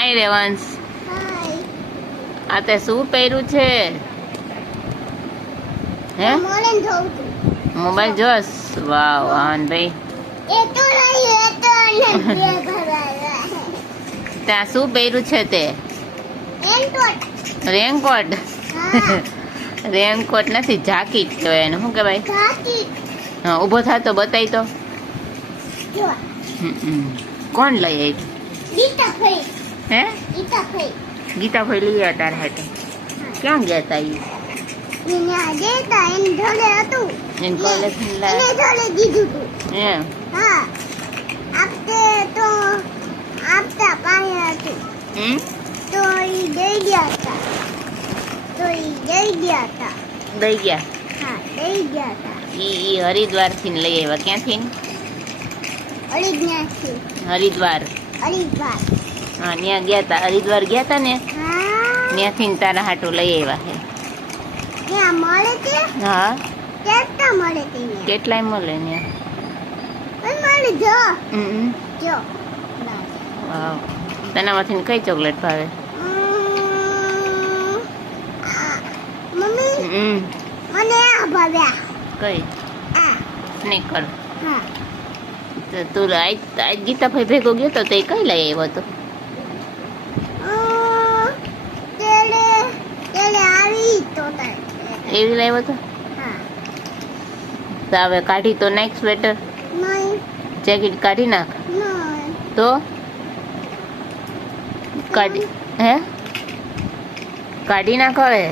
હાય રેવાંશ, હાય. આ તે શું પહેર્યું છે? હે મોડેન જોઉં છું. મોબાઈલ જોસ? વાવ વાહન ભાઈ, એ તો નહીં, એ તો નહીં. બે ઘર ત્યાં શું પહેર્યું છે તે? એન્ટોટ. રેનકોટ? હા. રેનકોટ નથી, જાકીટ કહેવાય એને. શું કહેવાય? કાકી. હા, ઊભો થા તો બતાવી તો. જો. કોણ લઈ આવી? ગીતા ફઈ. હે ગીતા ફઈ. ગીતા ભાઈ લઈ આવ્યા તારા હાટે? ક્યાં ગયા તા ઈ? એને આજે તા એને જોડે હતું. એને કોલેજ એને જોડે દીધું તું. એમ? હા. આપતે તો આપતા પાસે હતું. તો ઈ દઈ ગયા હતા. દઈ ગયા? હા, દઈ ગયા હતા. ઈ હરિદ્વાર થી લઈ આવ્યા. ક્યાંથી? અડીગ્યાથી. હરિદ્વાર. અડીગ્યા. હા, ત્યાં ગયા તા. હરિદ્વાર ગયા તા ને, હા. ત્યાંથી તારા હાટું લઈ આવ્યા છે. ત્યાં મળે છે? હા, કેટલા મળે છે ત્યાં? કેટલાય મળે ત્યાં. પણ મળે જો. જો. વાવ. તેનામાંથી કઈ ચોકલેટ ભાવે? મમ્મી મને આ ભાવ્યા. કઈ? આ. સ્નેકર. હા. તો તું આજ ગીતાભાઈ ભેગો ગયો તો તે કઈ લઈ આવ્યો હતો? તેલે આવી તો તાર. એવી લાવ્યો હતો? હા. તો હવે કાઢી તો નાખ સ્વેટર, નહીં. જેકેટ કાઢી નાખ. નહીં. તો કાઢી હે કાઢી નાખ હવે.